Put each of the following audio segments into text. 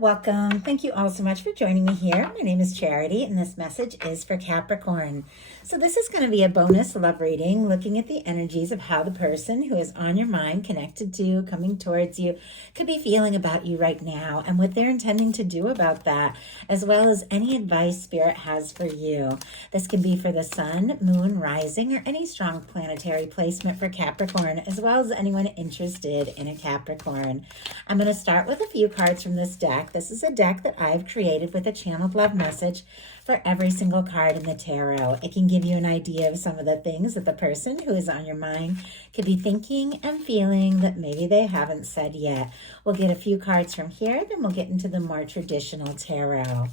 welcome. Thank you all so much for joining me here. My name is Charity, and this message is for Capricorn. So this is going to be a bonus love reading, looking at the energies of how the person who is on your mind, connected to, coming towards you, could be feeling about you right now, and what they're intending to do about that, as well as any advice Spirit has for you. This can be for the sun, moon, rising, or any strong planetary placement for Capricorn, as well as anyone interested in a Capricorn. I'm going to start with a few cards from this deck. This is a deck that I've created with a channeled love message for every single card in the tarot. It can give you an idea of some of the things that the person who is on your mind could be thinking and feeling that maybe they haven't said yet. We'll get a few cards from here, then we'll get into the more traditional tarot.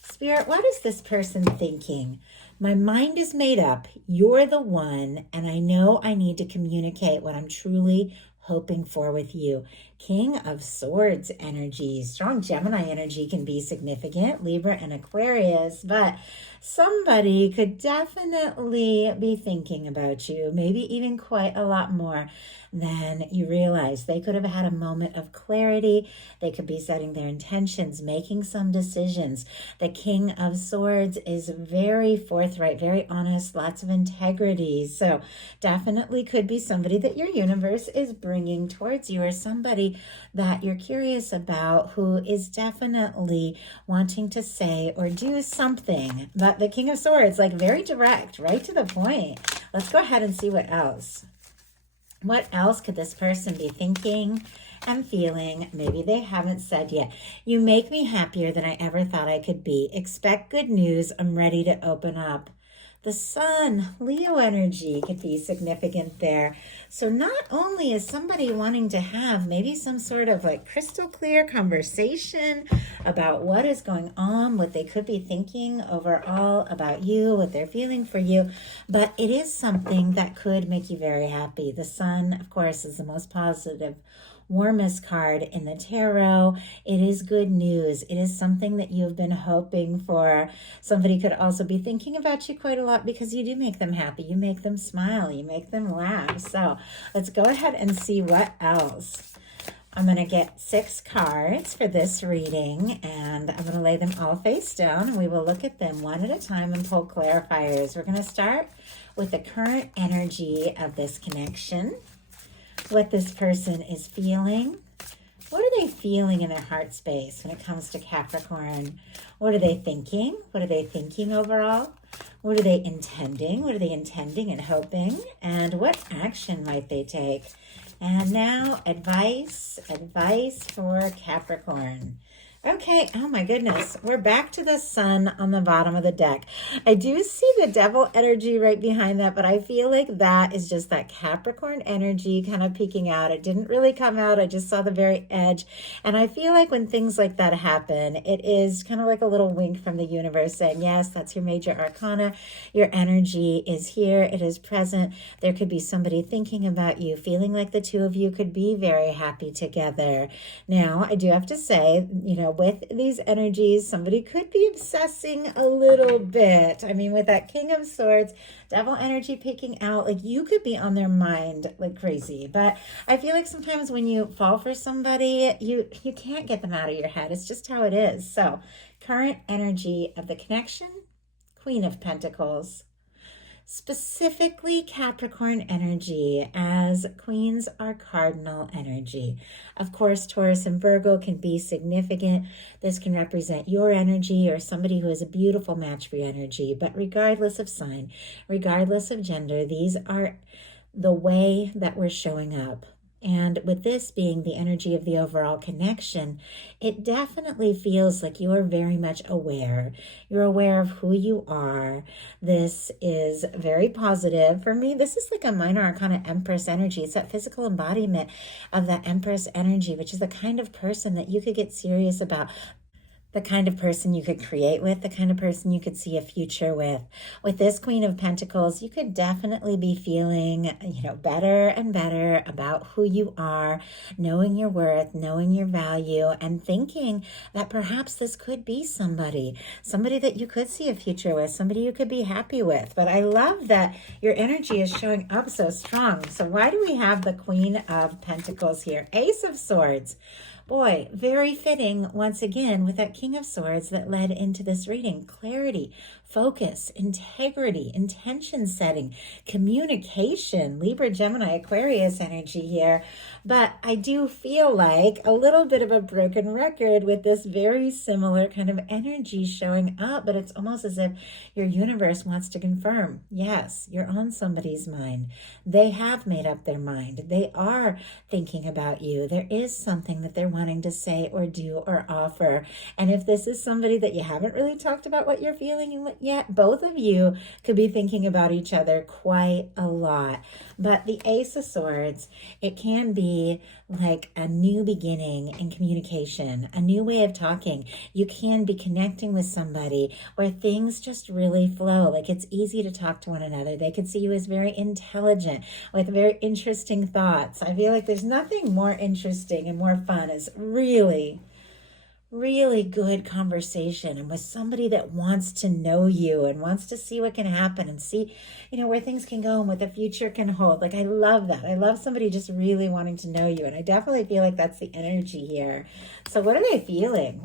Spirit, what is this person thinking? My mind is made up. You're the one, and I know I need to communicate what I'm truly hoping for with you. King of Swords energy, strong Gemini energy can be significant, Libra and Aquarius, but somebody could definitely be thinking about you, maybe even quite a lot more than you realize. They could have had a moment of clarity. They could be setting their intentions, making some decisions. The King of Swords is very forthright, very honest, lots of integrity. So definitely could be somebody that your universe is bringing towards you, or somebody that you're curious about who is definitely wanting to say or do something. But the King of Swords, like very direct, right to the point. Let's go ahead and see what else. What else could this person be thinking and feeling? Maybe they haven't said yet. You make me happier than I ever thought I could be. Expect good news. I'm ready to open up. The Sun, Leo energy could be significant there. So not only is somebody wanting to have maybe some sort of like crystal clear conversation about what is going on, what they could be thinking overall about you, what they're feeling for you, but it is something that could make you very happy. The Sun, of course, is the most positive, warmest card in the tarot. It is good news. It is something that you've been hoping for. Somebody could also be thinking about you quite a lot because you do make them happy. You make them smile. You make them laugh. So let's go ahead and see what else. I'm going to get 6 cards for this reading, and I'm going to lay them all face down, and we will look at them one at a time and pull clarifiers. We're going to start with the current energy of this connection. What this person is feeling. What are they feeling in their heart space when it comes to Capricorn? What are they thinking? What are they thinking overall? What are they intending? What are they intending and hoping? And what action might they take? And now advice for Capricorn. Okay, oh my goodness, we're back to the Sun on the bottom of the deck. I do see the Devil energy right behind that, but I feel like that is just that Capricorn energy kind of peeking out. It didn't really come out. I just saw the very edge. And I feel like when things like that happen, it is kind of like a little wink from the universe saying, yes, that's your major arcana. Your energy is here. It is present. There could be somebody thinking about you, feeling like the two of you could be very happy together. Now, I do have to say, with these energies, somebody could be obsessing a little bit. I mean, with that King of Swords, Devil energy peeking out, like you could be on their mind like crazy. But I feel like sometimes when you fall for somebody, you can't get them out of your head. It's just how it is. So current energy of the connection, Queen of Pentacles. Specifically Capricorn energy, as queens are cardinal energy. Of course, Taurus and Virgo can be significant. This can represent your energy or somebody who is a beautiful match for your energy. But regardless of sign, regardless of gender, these are the way that we're showing up. And with this being the energy of the overall connection, it definitely feels like you are very much aware. You're aware of who you are. This is very positive. For me, this is like a minor arcana Empress energy. It's that physical embodiment of that Empress energy, which is the kind of person that you could get serious about. The kind of person you could create with, the kind of person you could see a future with. With this Queen of Pentacles, you could definitely be feeling, better and better about who you are, knowing your worth, knowing your value, and thinking that perhaps this could be somebody that you could see a future with, somebody you could be happy with. But I love that your energy is showing up so strong. So why do we have the Queen of Pentacles here? Ace of Swords. Boy, very fitting once again with that King of Swords that led into this reading. Clarity, focus, integrity, intention setting, communication, Libra, Gemini, Aquarius energy here. But I do feel like a little bit of a broken record with this very similar kind of energy showing up, but it's almost as if your universe wants to confirm, yes, you're on somebody's mind. They have made up their mind. They are thinking about you. There is something that they're wanting to say or do or offer. And if this is somebody that you haven't really talked about what you're feeling yet, both of you could be thinking about each other quite a lot. But the Ace of Swords, it can be like a new beginning in communication, a new way of talking. You can be connecting with somebody where things just really flow. Like it's easy to talk to one another. They could see you as very intelligent with very interesting thoughts. I feel like there's nothing more interesting and more fun as really good conversation and with somebody that wants to know you and wants to see what can happen and see, where things can go and what the future can hold. Like, I love that. I love somebody just really wanting to know you. And I definitely feel like that's the energy here. So what are they feeling?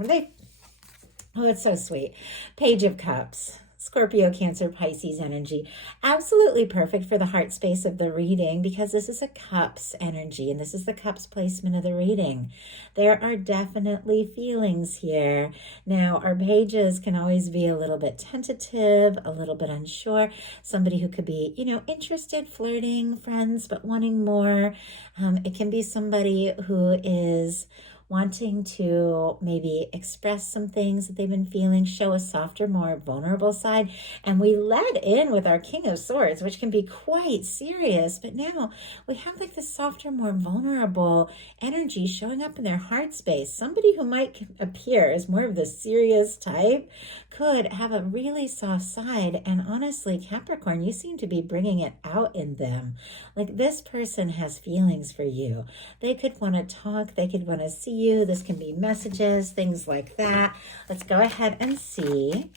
Oh, it's so sweet. Page of Cups. Scorpio, Cancer, Pisces energy. Absolutely perfect for the heart space of the reading because this is a cups energy and this is the cups placement of the reading. There are definitely feelings here. Now, our pages can always be a little bit tentative, a little bit unsure. Somebody who could be, interested, flirting, friends, but wanting more. It can be somebody who is wanting to maybe express some things that they've been feeling, show a softer, more vulnerable side. And we led in with our King of Swords, which can be quite serious. But now we have like this softer, more vulnerable energy showing up in their heart space. Somebody who might appear as more of the serious type could have a really soft side. And honestly, Capricorn, you seem to be bringing it out in them. Like this person has feelings for you. They could want to talk. They could want to see you. This can be messages, things like that. Let's go ahead and see.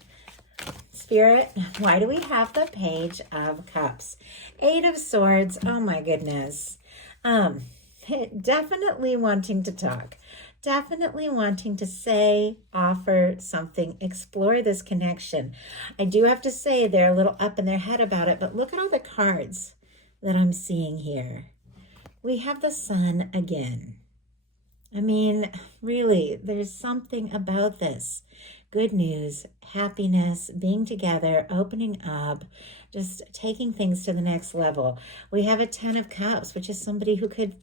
Spirit, why do we have the Page of Cups? Eight of Swords. Oh my goodness. Definitely wanting to talk. Definitely wanting to say, offer something, explore this connection. I do have to say they're a little up in their head about it, but look at all the cards that I'm seeing here. We have the Sun again. I mean, really, there's something about this. Good news, happiness, being together, opening up, just taking things to the next level. We have a Ten of Cups, which is somebody who could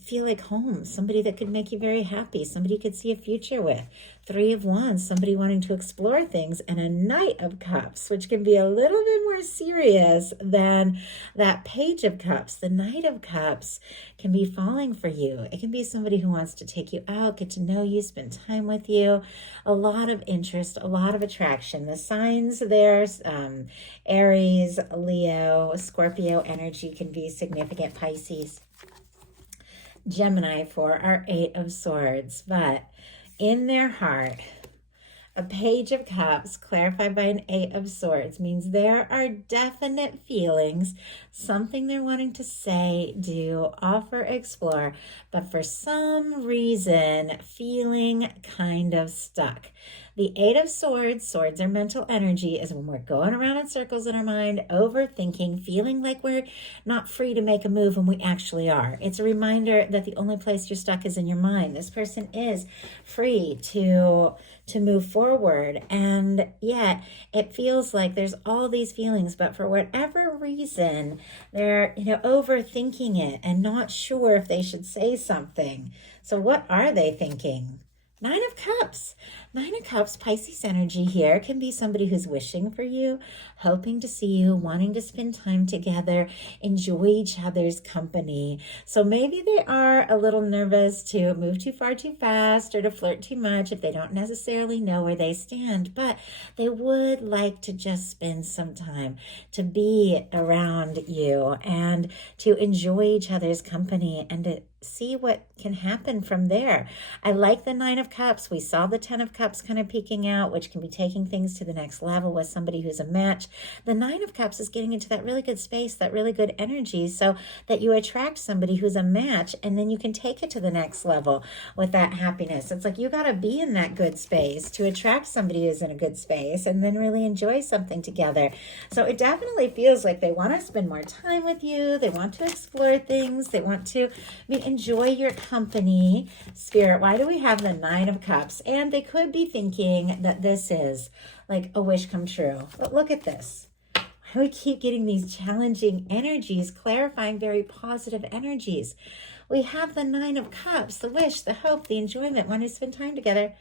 feel like home, somebody that could make you very happy, somebody you could see a future with. Three of Wands, somebody wanting to explore things, and a Knight of Cups, which can be a little bit more serious than that Page of Cups. The Knight of Cups can be falling for you. It can be somebody who wants to take you out, get to know you, spend time with you. A lot of interest, a lot of attraction. The signs there's Aries, Leo, Scorpio energy can be significant. Pisces, Gemini for our Eight of Swords, but in their heart, a Page of Cups clarified by an Eight of Swords means there are definite feelings, something they're wanting to say, do, offer, explore, but for some reason, feeling kind of stuck. The Eight of Swords, swords are mental energy, is when we're going around in circles in our mind, overthinking, feeling like we're not free to make a move when we actually are. It's a reminder that the only place you're stuck is in your mind. This person is free to move forward, and yet it feels like there's all these feelings, but for whatever reason, they're overthinking it and not sure if they should say something. So what are they thinking? Nine of Cups. Nine of Cups, Pisces energy here can be somebody who's wishing for you, hoping to see you, wanting to spend time together, enjoy each other's company. So maybe they are a little nervous to move too far too fast or to flirt too much if they don't necessarily know where they stand, but they would like to just spend some time to be around you and to enjoy each other's company and to see what can happen from there. I like the Nine of Cups. We saw the Ten of Cups kind of peeking out, which can be taking things to the next level with somebody who's a match. The Nine of Cups is getting into that really good space, that really good energy, so that you attract somebody who's a match, and then you can take it to the next level with that happiness. It's like you got to be in that good space to attract somebody who's in a good space and then really enjoy something together. So it definitely feels like they want to spend more time with you. They want to explore things. They want to enjoy your company. Spirit, why do we have the Nine of Cups? And they could be thinking that this is like a wish come true. But look at this. We keep getting these challenging energies, clarifying very positive energies. We have the Nine of Cups, the wish, the hope, the enjoyment, wanting to spend time together.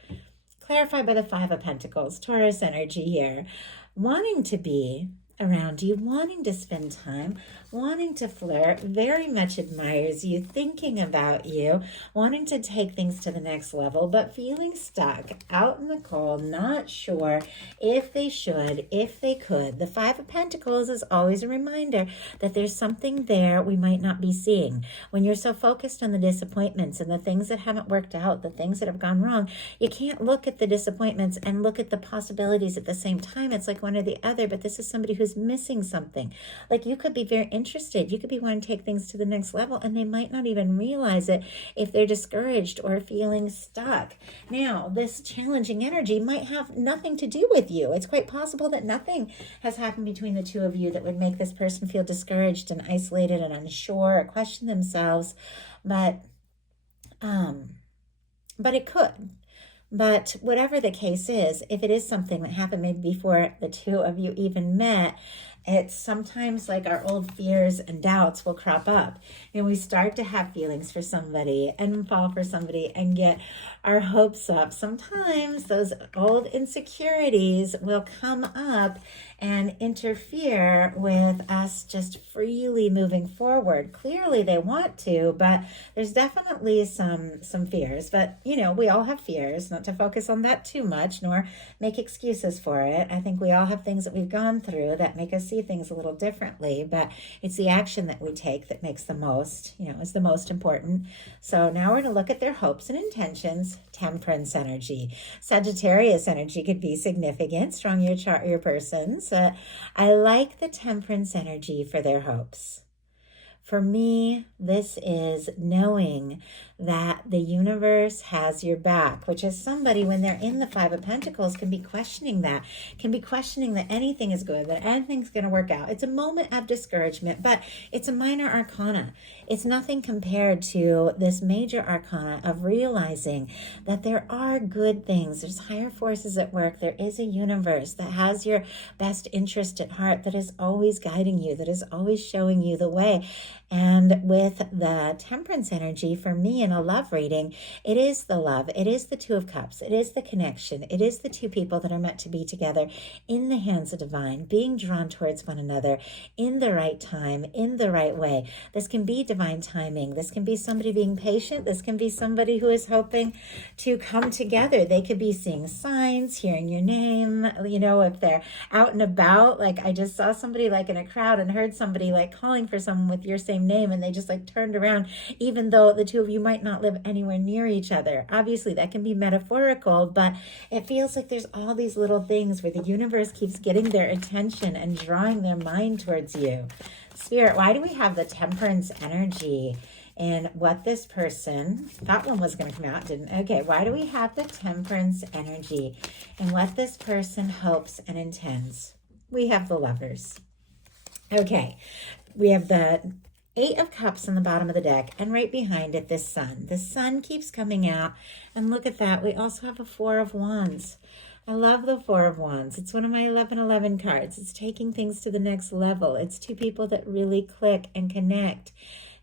Clarified by the Five of Pentacles, Taurus energy here. Wanting to be around you, wanting to spend time, wanting to flirt, very much admires you, thinking about you, wanting to take things to the next level, but feeling stuck out in the cold, not sure if they should, if they could. The Five of Pentacles is always a reminder that there's something there we might not be seeing. When you're so focused on the disappointments and the things that haven't worked out, the things that have gone wrong, you can't look at the disappointments and look at the possibilities at the same time. It's like one or the other, but this is somebody who's missing something. Like you could be very interested. You could be wanting to take things to the next level, and they might not even realize it if they're discouraged or feeling stuck. Now, this challenging energy might have nothing to do with you. It's quite possible that nothing has happened between the two of you that would make this person feel discouraged and isolated and unsure or question themselves. But it could. But whatever the case is, if it is something that happened maybe before the two of you even met, it's sometimes like our old fears and doubts will crop up, and we start to have feelings for somebody and fall for somebody and get our hopes up. Sometimes those old insecurities will come up and interfere with us just freely moving forward. Clearly they want to, but there's definitely some fears. But, we all have fears, not to focus on that too much, nor make excuses for it. I think we all have things that we've gone through that make us see things a little differently, but it's the action that we take that makes the most, is the most important. So now we're going to look at their hopes and intentions. Temperance energy. Sagittarius energy could be significant, strong your chart, your persons. I like the temperance energy for their hopes. For me, this is knowing that the universe has your back, which is somebody, when they're in the Five of Pentacles, can be questioning that, anything is good, that anything's going to work out. It's a moment of discouragement, but it's a minor arcana. It's nothing compared to this major arcana of realizing that there are good things. There's higher forces at work. There is a universe that has your best interest at heart, that is always guiding you, that is always showing you the way. And with the temperance energy, for me in a love reading, it is the love. It is the Two of Cups. It is the connection. It is the two people that are meant to be together in the hands of divine, being drawn towards one another in the right time, in the right way. This can be divine timing. This can be somebody being patient. This can be somebody who is hoping to come together. They could be seeing signs, hearing your name, if they're out and about. Like I just saw somebody like in a crowd and heard somebody like calling for someone with your same name, and they just like turned around, even though the two of you might not live anywhere near each other. Obviously that can be metaphorical, but it feels like there's all these little things where the universe keeps getting their attention and drawing their mind towards you. Spirit, why do we have the temperance energy? And what this person, that one was going to come out, didn't? Okay, why do we have the temperance energy? And what this person hopes and intends? We have the Lovers. Okay, we have the Eight of Cups on the bottom of the deck, and right behind it, this Sun. The Sun keeps coming out, and look at that. We also have a Four of Wands. I love the Four of Wands. It's one of my 1111 cards. It's taking things to the next level. It's two people that really click and connect.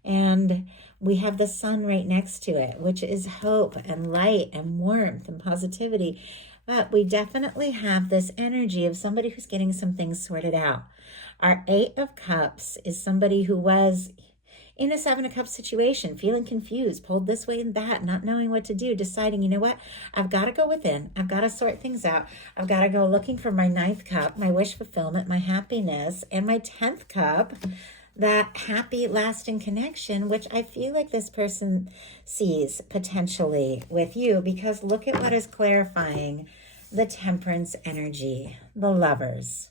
And we have the Sun right next to it, which is hope and light and warmth and positivity. But we definitely have this energy of somebody who's getting some things sorted out. Our Eight of Cups is somebody who was in a Seven of Cups situation, feeling confused, pulled this way and that, not knowing what to do, deciding, you know what, I've got to go within. I've got to sort things out. I've got to go looking for my Ninth Cup, my wish fulfillment, my happiness, and my 10th cup. that happy, lasting connection, which I feel like this person sees potentially with you, because look at what is clarifying the Temperance energy, the Lovers.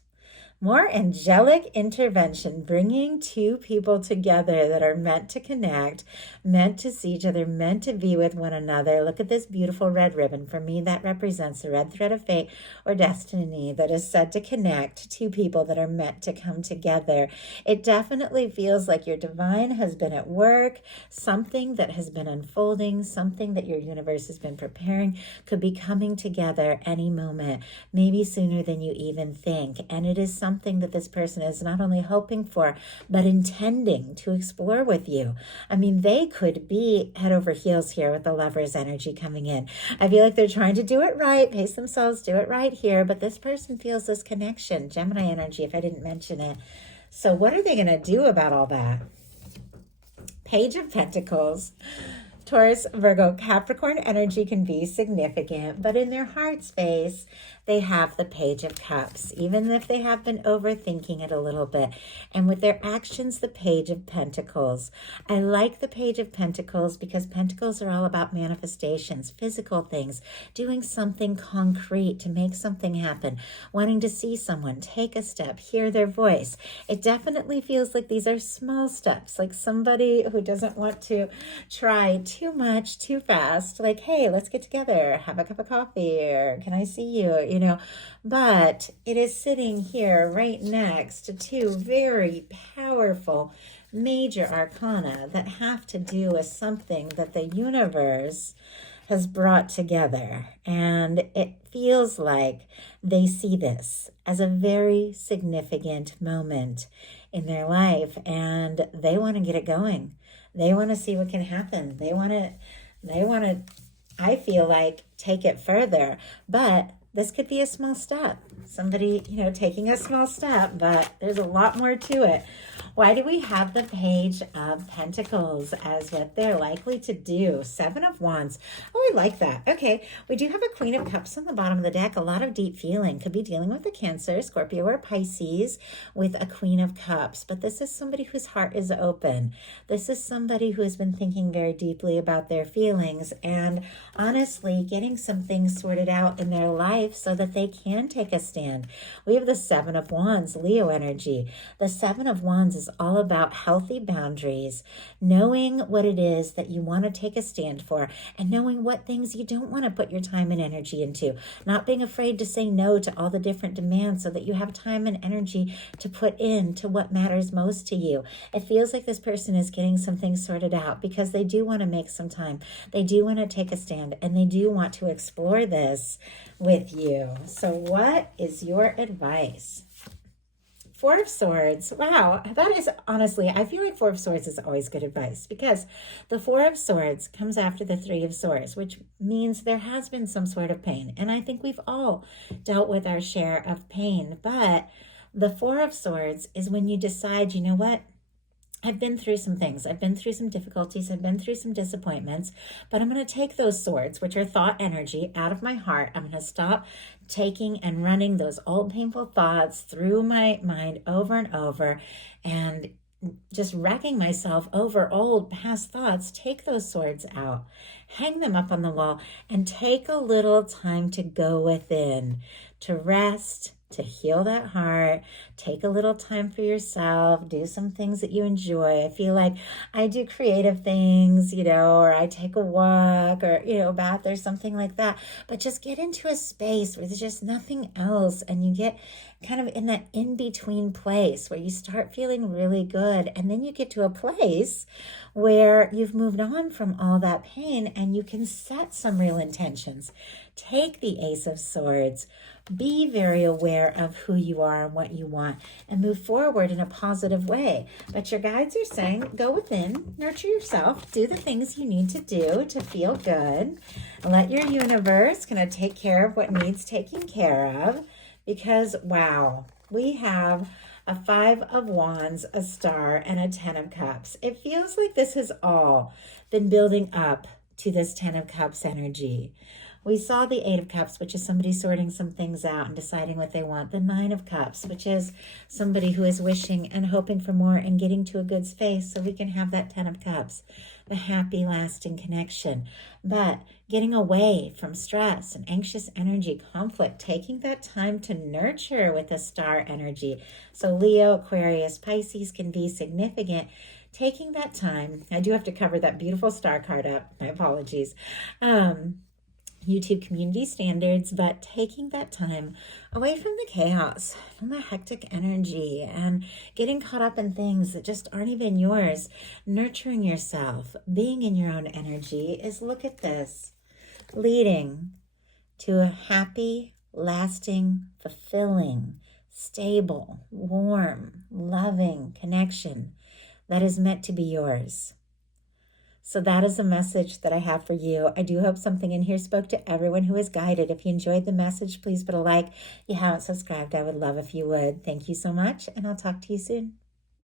More angelic intervention, bringing two people together that are meant to connect, meant to see each other, meant to be with one another. Look at this beautiful red ribbon. For me, that represents the red thread of fate or destiny that is said to connect two people that are meant to come together. It definitely feels like your divine has been at work, something that has been unfolding, something that your universe has been preparing could be coming together any moment, maybe sooner than you even think. And it is something that this person is not only hoping for, but intending to explore with you. I mean, they could be head over heels here with the Lover's energy coming in. I feel like they're trying to do it right, pace themselves, do it right here, but this person feels this connection, Gemini energy, if I didn't mention it. So what are they going to do about all that? Page of Pentacles. Taurus, Virgo, Capricorn energy can be significant, but in their heart space, they have the Page of Cups, even if they have been overthinking it a little bit. And with their actions, the Page of Pentacles. I like the Page of Pentacles because Pentacles are all about manifestations, physical things, doing something concrete to make something happen, wanting to see someone, take a step, hear their voice. It definitely feels like these are small steps, like somebody who doesn't want to try too much, too fast, like, hey, let's get together, have a cup of coffee, or can I see you, but it is sitting here right next to two very powerful major arcana that have to do with something that the universe has brought together. And it feels like they see this as a very significant moment in their life, and they want to get it going. They want to see what can happen. They want to, I feel like, take it further. But this could be a small step. Somebody, taking a small step, but there's a lot more to it. Why do we have the Page of Pentacles as what they're likely to do? Seven of Wands. Oh, I like that. Okay, we do have a Queen of Cups on the bottom of the deck. A lot of deep feeling. Could be dealing with a Cancer, Scorpio, or Pisces with a Queen of Cups. But this is somebody whose heart is open. This is somebody who has been thinking very deeply about their feelings and honestly getting some things sorted out in their life so that they can take a stand. We have the Seven of Wands, Leo energy. The Seven of Wands is all about healthy boundaries, knowing what it is that you want to take a stand for, and knowing what things you don't want to put your time and energy into. Not being afraid to say no to all the different demands so that you have time and energy to put into what matters most to you. It feels like this person is getting some things sorted out because they do want to make some time. They do want to take a stand, and they do want to explore this with you. So what is your advice? Four of Swords. Wow, that is honestly, I feel like Four of Swords is always good advice because the Four of Swords comes after the Three of Swords, which means there has been some sort of pain. And I think we've all dealt with our share of pain. But the Four of Swords is when you decide, you know what? I've been through some things. I've been through some difficulties. I've been through some disappointments, but I'm going to take those swords, which are thought energy, out of my heart. I'm going to stop taking and running those old painful thoughts through my mind over and over and just wrecking myself over old past thoughts. Take those swords out, hang them up on the wall, and take a little time to go within, to rest, to heal that heart. Take a little time for yourself. Do some things that you enjoy. I feel like I do creative things, or I take a walk or, bath or something like that. But just get into a space where there's just nothing else, and you get kind of in that in-between place where you start feeling really good. And then you get to a place where you've moved on from all that pain and you can set some real intentions. Take the Ace of Swords. Be very aware of who you are and what you want, and move forward in a positive way. But your guides are saying, go within, nurture yourself, do the things you need to do to feel good. Let your universe kind of take care of what needs taking care of, because, wow, we have a Five of Wands, a Star, and a Ten of Cups. It feels like this has all been building up to this Ten of Cups energy, We saw the Eight of Cups, which is somebody sorting some things out and deciding what they want. The Nine of Cups, which is somebody who is wishing and hoping for more and getting to a good space so we can have that Ten of Cups, the happy, lasting connection. But getting away from stress and anxious energy, conflict, taking that time to nurture with the star energy. So Leo, Aquarius, Pisces can be significant. Taking that time, I do have to cover that beautiful star card up. My apologies. YouTube community standards, but taking that time away from the chaos, from the hectic energy, and getting caught up in things that just aren't even yours. Nurturing yourself, being in your own energy is, look at this, leading to a happy, lasting, fulfilling, stable, warm, loving connection that is meant to be yours. So that is a message that I have for you. I do hope something in here spoke to everyone who is guided. If you enjoyed the message, please put a like. If you haven't subscribed, I would love if you would. Thank you so much, and I'll talk to you soon.